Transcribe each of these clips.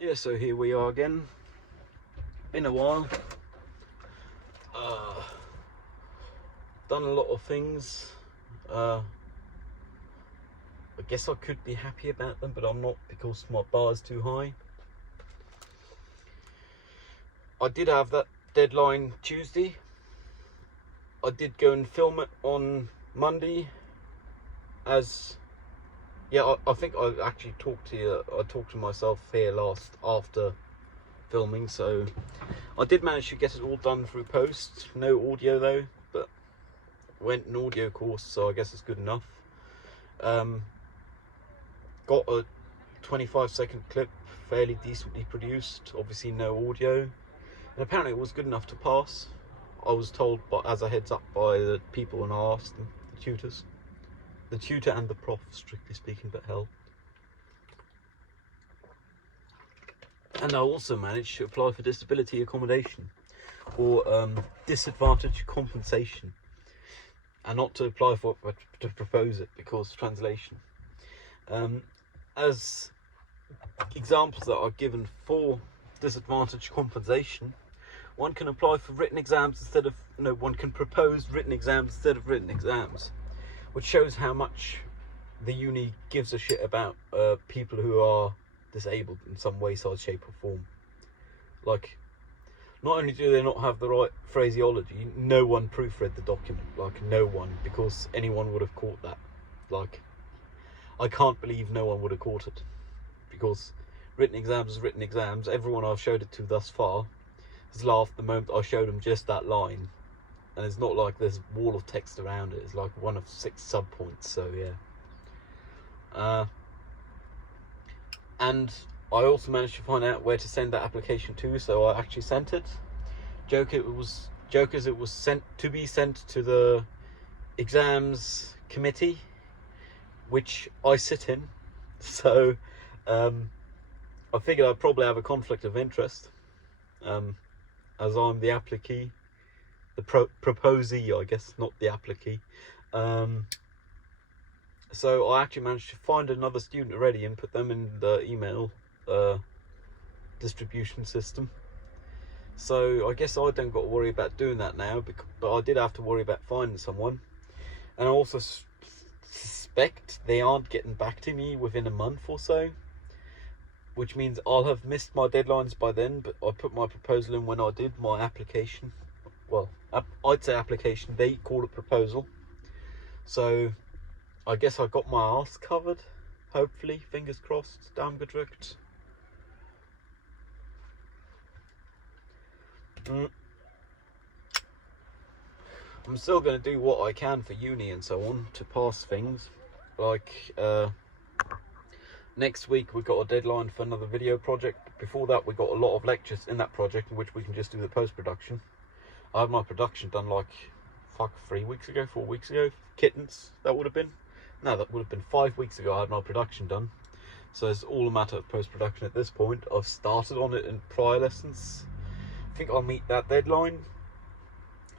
Yeah, so here we are again. Been a while. Done a lot of things. I guess I could be happy about them, but I'm not because my bar is too high. I did have that deadline Tuesday. I did go and film it on Monday. I think I actually talked to you. I talked to myself here last after filming, so I did manage to get it all done through post. No audio though, but went an audio course, so I guess it's good enough. Got a 25-second clip, fairly decently produced. Obviously no audio, and apparently it was good enough to pass. I was told, but as a heads up, by the people when I asked them, the tutors. The tutor and the prof, strictly speaking, but hell. And I also managed to apply for disability accommodation, or disadvantage compensation. And not to apply for it, but to propose it, because translation. As examples that are given for disadvantage compensation, one can apply for written exams instead of, one can propose written exams instead of written exams. Which shows how much the uni gives a shit about people who are disabled in some way, size, shape or form. Like, not only do they not have the right phraseology, no one proofread the document. Like, no one, because anyone would have caught that. Like, I can't believe no one would have caught it. Because written exams is written exams. Everyone I've showed it to thus far has laughed the moment I showed them just that line. And it's not like there's a wall of text around it. It's like one of 6 sub-points, so yeah. And I also managed to find out where to send that application to, so I actually sent it. It was sent to the exams committee, which I sit in. So I figured I'd probably have a conflict of interest, as I'm the applicee. The proposee, I guess, not the applicee. So I actually managed to find another student already and put them in the email distribution system. So I guess I don't got to worry about doing that now, but I did have to worry about finding someone. And I also suspect they aren't getting back to me within a month or so, which means I'll have missed my deadlines by then. But I put my proposal in when I did my application. Well, I'd say application, they call it proposal. So I guess I got my arse covered, hopefully, fingers crossed, damn gedrückt. I'm still going to do what I can for uni and so on to pass things. Like, next week we got a deadline for another video project. Before that we got a lot of lectures in that project in which we can just do the post-production. I had my production done like 4 weeks ago. Kittens, that would have been. No, that would have been 5 weeks ago I had my production done. So it's all a matter of post-production at this point. I've started on it in prior lessons. I think I'll meet that deadline.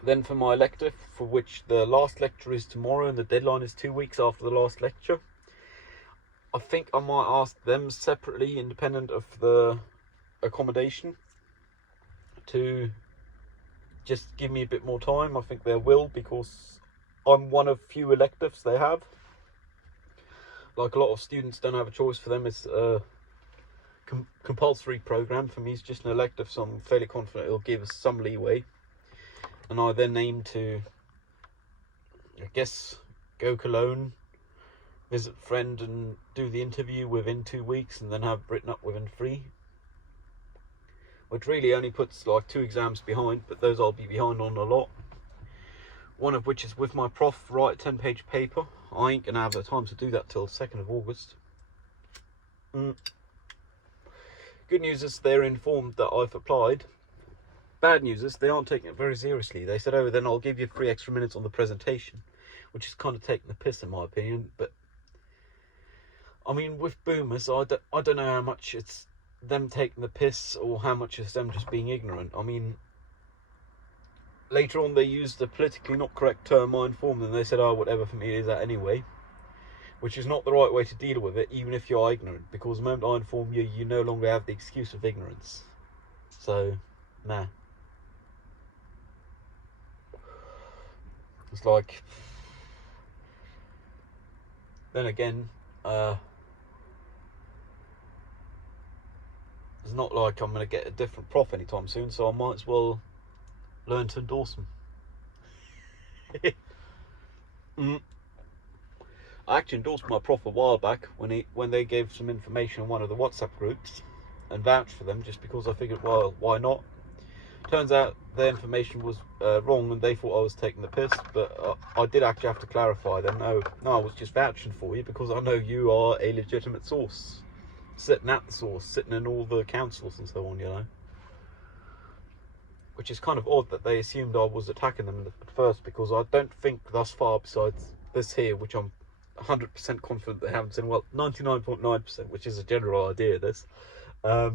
Then for my elective, for which the last lecture is tomorrow and the deadline is 2 weeks after the last lecture, I think I might ask them separately, independent of the accommodation, to just give me a bit more time. I think they will, because I'm one of few electives they have. Like, a lot of students don't have a choice. For them it's a compulsory program. For me it's just an elective, so I'm fairly confident it'll give us some leeway. And I then aim to, I guess, go Cologne, visit a friend and do the interview within 2 weeks, and then have written up within 3. Which really only puts like 2 exams behind, but those I'll be behind on a lot. One of which is with my prof, write a 10-page paper. I ain't gonna have the time to do that till 2nd of August. Good news is they're informed that I've applied. Bad news is they aren't taking it very seriously. They said, oh, then I'll give you 3 extra minutes on the presentation, which is kind of taking the piss in my opinion. But I mean, with boomers, I don't know how much it's them taking the piss or how much it's them just being ignorant. I mean, later on they used a politically not correct term, I informed them. They said, oh, whatever, for me it is that anyway. which is not the right way to deal with it, even if you are ignorant, because the moment I inform you, you no longer have the excuse of ignorance. So, nah. It's like, then again, it's not like I'm going to get a different prof anytime soon, so I might as well learn to endorse them. I actually endorsed my prof a while back when they gave some information on one of the WhatsApp groups and vouched for them, just because I figured, well, why not? Turns out their information was wrong, and they thought I was taking the piss, but I did actually have to clarify them. No, I was just vouching for you because I know you are a legitimate source, sitting at the source, sitting in all the councils and so on, you know. Which is kind of odd that they assumed I was attacking them at first, because I don't think thus far, besides this here, which I'm 100% confident they haven't seen, well, 99.9%, which is a general idea of this, I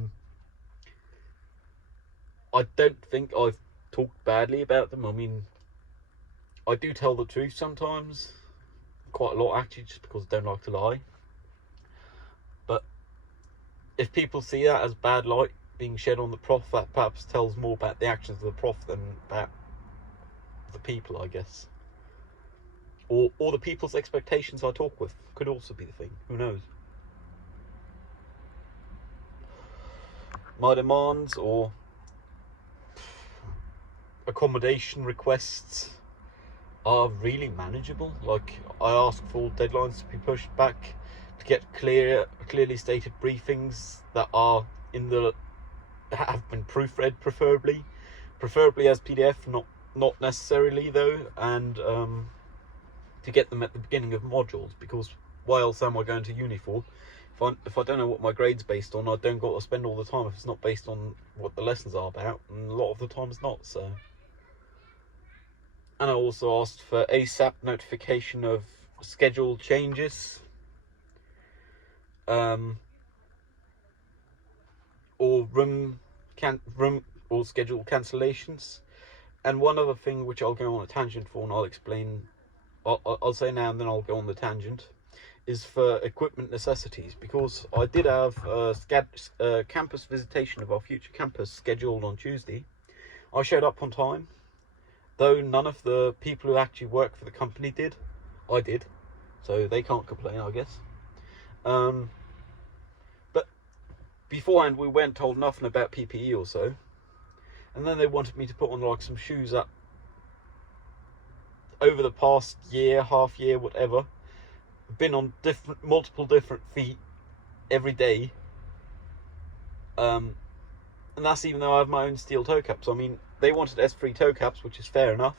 don't think I've talked badly about them. I mean, I do tell the truth sometimes, quite a lot actually, just because I don't like to lie. But if people see that as bad light being shed on the prof, that perhaps tells more about the actions of the prof than about the people, I guess. Or the people's expectations I talk with could also be the thing. Who knows? My demands or accommodation requests are really manageable. Like, I ask for deadlines to be pushed back, to get clearly stated briefings that have been proofread, preferably as PDF, not necessarily though, and to get them at the beginning of modules, because why else am I going to uni for? If I don't know what my grade's based on, I don't got to spend all the time if it's not based on what the lessons are about, and a lot of the time it's not. So, and I also asked for ASAP notification of schedule changes, or room or schedule cancellations. And one other thing which I'll go on a tangent for, and I'll explain. I'll say now and then I'll go on the tangent, is for equipment necessities, because I did have a campus visitation of our future campus scheduled on Tuesday. I showed up on time, though none of the people who actually work for the company did. I did, so they can't complain, I guess. But beforehand we weren't told nothing about PPE or so, and then they wanted me to put on like some shoes that over the past year, half year, whatever, been on multiple different feet every day, and that's even though I have my own steel toe caps. I mean, they wanted S3 toe caps, which is fair enough,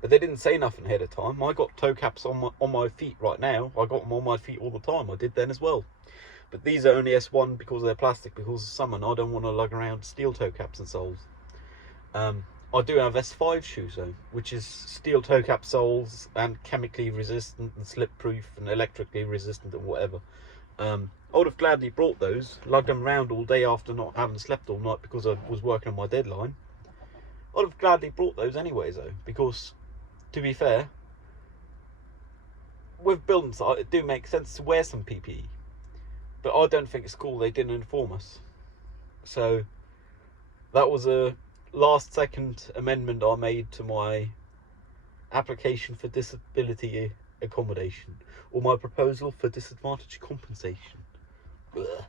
but they didn't say nothing ahead of time. I got toe caps on my feet right now. I got them on my feet all the time. I did then as well, but these are only S1 because they're plastic, because of summer, and I don't want to lug around steel toe caps and soles. I do have S5 shoes though, which is steel toe cap soles and chemically resistant and slip proof and electrically resistant and whatever. I would have gladly brought those, lugged them around all day after not having slept all night because I was working on my deadline. I would have gladly brought those anyways though, because to be fair, with building site it do make sense to wear some PPE, but I don't think it's cool they didn't inform us. So that was a last second amendment I made to my application for disability accommodation, or my proposal for disadvantage compensation. Ugh.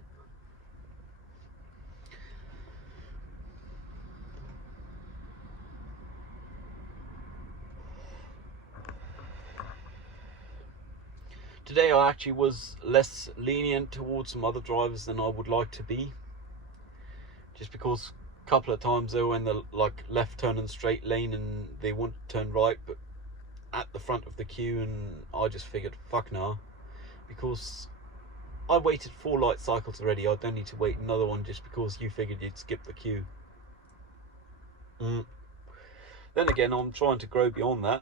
Today I actually was less lenient towards some other drivers than I would like to be, just because couple of times they were in the left turn and straight lane and they want to turn right but at the front of the queue, and I just figured fuck nah, because I waited 4 light cycles already. I don't need to wait another one just because you figured you'd skip the queue. Then again, I'm trying to grow beyond that,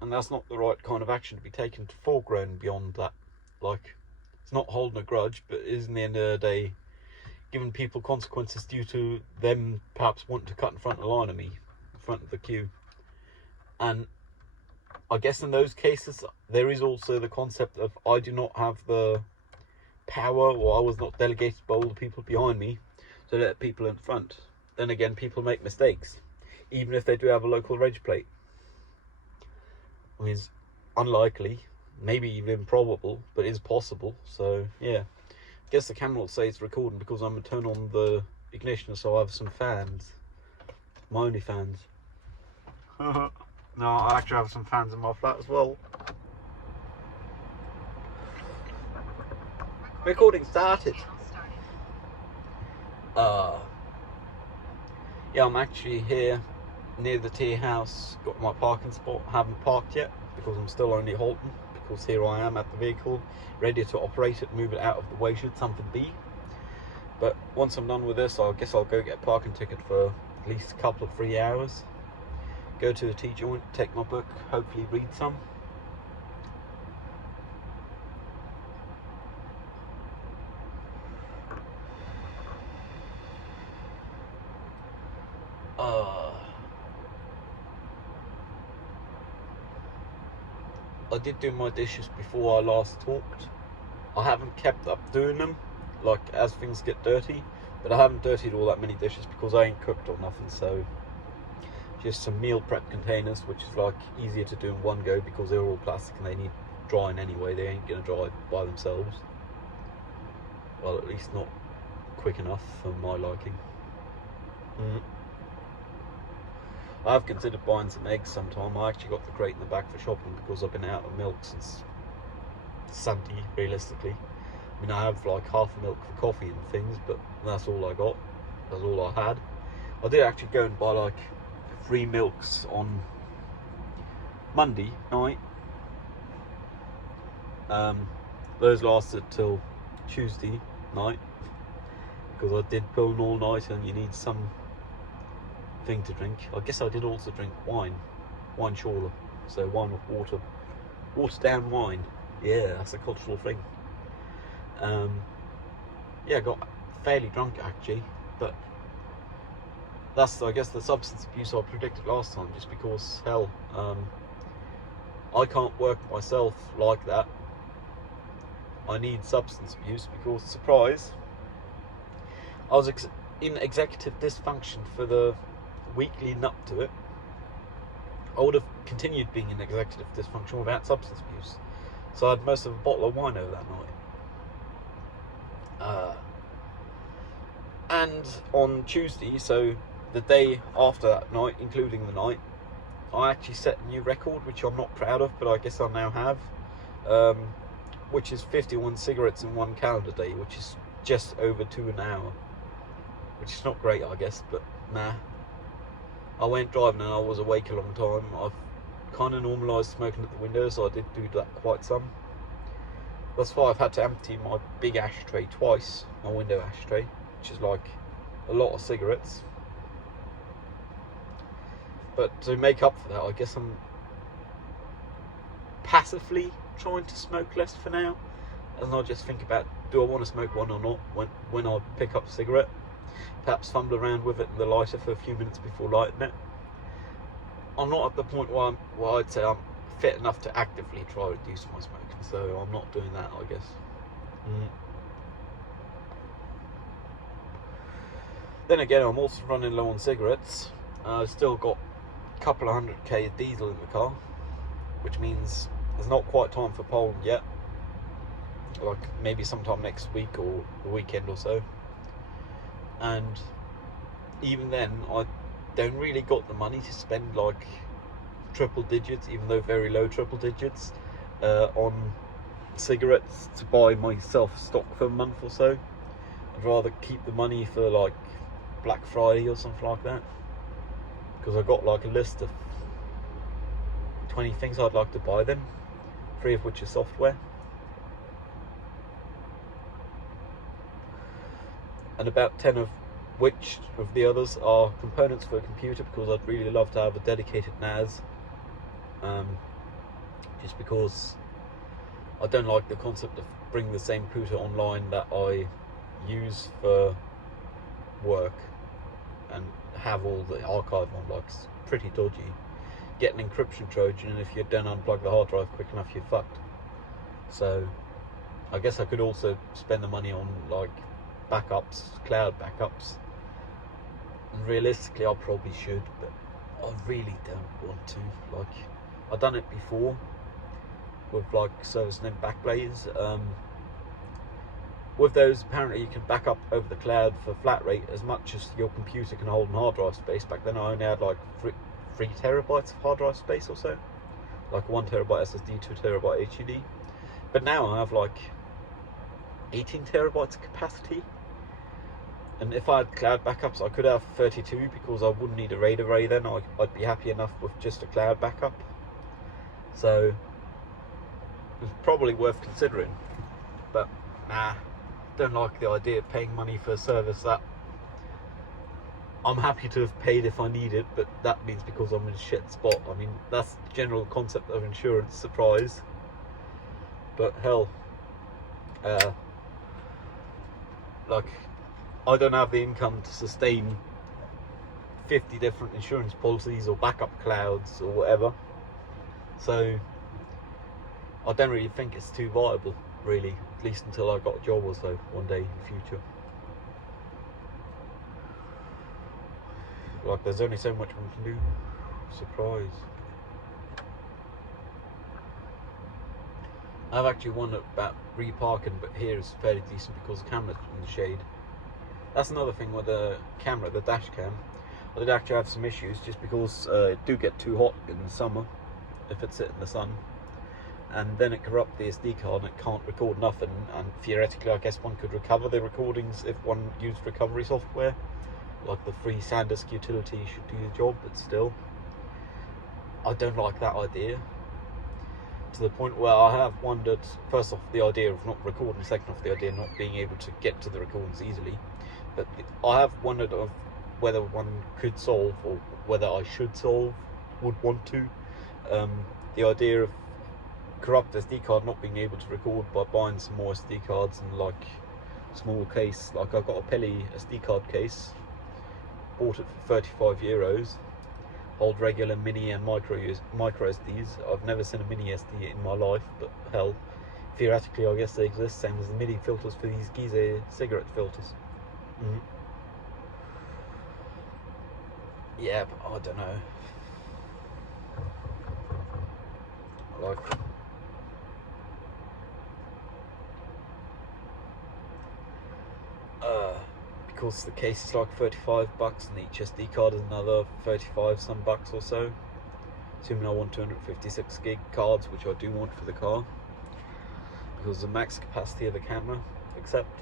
and that's not the right kind of action to be taken to foregrown beyond that. Like, it's not holding a grudge, but it is in the end of the day giving people consequences due to them perhaps wanting to cut in front of the line of me, in front of the queue. And I guess in those cases, there is also the concept of I do not have the power, or I was not delegated by all the people behind me to let people in front. Then again, people make mistakes, even if they do have a local reg plate. I mean, it's unlikely, maybe even improbable, but it is possible. So yeah, I guess the camera will say it's recording because I'm going to turn on the ignition so I have some fans. My only fans. No, I actually have some fans in my flat as well. Recording started. Yeah, I'm actually here near the tea house. Got my parking spot. Haven't parked yet because I'm still only halting. Because here I am at the vehicle, ready to operate it, move it out of the way should something be. But once I'm done with this, I guess I'll go get a parking ticket for at least a couple of 3 hours. Go to the tea joint, take my book, hopefully read some. I did do my dishes before I last talked. I haven't kept up doing them, like as things get dirty, but I haven't dirtied all that many dishes because I ain't cooked or nothing, so just some meal prep containers, which is like easier to do in one go because they're all plastic and they need drying anyway. They ain't gonna dry by themselves. Well, at least not quick enough for my liking. I have considered buying some eggs sometime. I actually got the crate in the back for shopping because I've been out of milk since Sunday, realistically. I mean, I have like half a milk for coffee and things, but that's all I got. That's all I had. I did actually go and buy like 3 milks on Monday night. Those lasted till Tuesday night because I did pull all night and you need some thing to drink. I guess I did also drink wine shawler, so wine with water, watered down wine. Yeah, that's a cultural thing. Yeah, I got fairly drunk actually, but that's, I guess, the substance abuse I predicted last time, just because hell, I can't work myself like that. I need substance abuse because, surprise, I was in executive dysfunction for the week leading up to it. I would have continued being in executive dysfunction without substance abuse. So I had most of a bottle of wine over that night. And on Tuesday, so the day after that night, including the night, I actually set a new record, which I'm not proud of, but I guess I now have, which is 51 cigarettes in one calendar day, which is just over 2 an hour, which is not great, I guess, but nah. I went driving and I was awake a long time. I've kind of normalised smoking at the window, so I did do that quite some. That's why I've had to empty my big ashtray twice, my window ashtray, which is like a lot of cigarettes. But to make up for that, I guess I'm passively trying to smoke less for now, and I just think about, do I want to smoke one or not when I pick up a cigarette. Perhaps fumble around with it in the lighter for a few minutes before lighting it. I'm not at the point where I'd say I'm fit enough to actively try to reduce my smoking, so I'm not doing that, I guess. Then again, I'm also running low on cigarettes. I've still got a couple of 100k of diesel in the car, which means it's not quite time for Poland yet. Like maybe sometime next week or the weekend or so. And even then, I don't really got the money to spend like triple digits, even though very low triple digits, on cigarettes to buy myself stock for a month or so. I'd rather keep the money for like Black Friday or something like that, because I've got like a list of 20 things I'd like to buy then, 3 of which are software, and about 10 of which of the others are components for a computer, because I'd really love to have a dedicated NAS, just because I don't like the concept of bringing the same computer online that I use for work and have all the archive on. Like, it's pretty dodgy. get an encryption Trojan, and if you don't unplug the hard drive quick enough, you're fucked. So I guess I could also spend the money on like backups, cloud backups. And realistically, I probably should, but I really don't want to. Like, I've done it before with like servicing them backblaze. With those, apparently you can back up over the cloud for flat rate as much as your computer can hold in hard drive space. Back then I only had like 3 terabytes of hard drive space or so, like 1 terabyte SSD, 2 terabyte HDD. But now I have like 18 terabytes of capacity. And if I had cloud backups, I could have 32 because I wouldn't need a RAID array then. I'd be happy enough with just a cloud backup. So it's probably worth considering. But nah, don't like the idea of paying money for a service that I'm happy to have paid if I need it, but that means because I'm in a shit spot. I mean, that's the general concept of insurance, surprise. But hell, like, I don't have the income to sustain 50 different insurance policies or backup clouds or whatever. So I don't really think it's too viable, really, at least until I got a job or so one day in the future. Like, there's only so much one can do. Surprise. I've actually wondered about reparking, but here it's fairly decent because the camera's in the shade. That's another thing with the camera, the dash cam. I did actually have some issues just because it do get too hot in the summer if it's sit in the sun. And then it corrupts the SD card and it can't record nothing, and theoretically I guess one could recover the recordings if one used recovery software. Like the free SanDisk utility should do the job, but still, I don't like that idea. To the point where I have wondered, first off, the idea of not recording, second off, the idea of not being able to get to the recordings easily. But I have wondered of whether one could solve, or whether I should solve, would want to, the idea of corrupt SD card not being able to record by buying some more SD cards and like small case. Like, I've got a Peli SD card case, bought it for €35, hold regular mini and micro SDs. I've never seen a mini SD in my life, but hell, theoretically I guess they exist, same as the mini filters for these Gize cigarette filters. Yeah, but I don't know. Like, because the case is like $35 and each SD card is another 35 some bucks or so, assuming I want 256 gig cards, which I do want for the car because of the max capacity of the camera, except.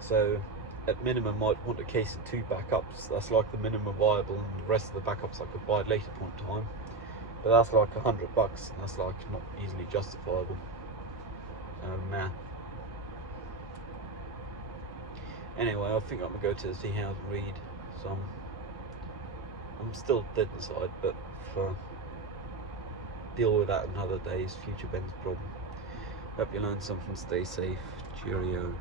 So at minimum I'd want a case and 2 backups. That's like the minimum viable, and the rest of the backups I could buy at a later point in time, but that's like $100 and that's like not easily justifiable. Nah. Anyway, I think I'm gonna go to the tea house and read some. I'm still dead inside, but deal with that another day is future Ben's problem. Hope you learned something. Stay safe. Cheerio.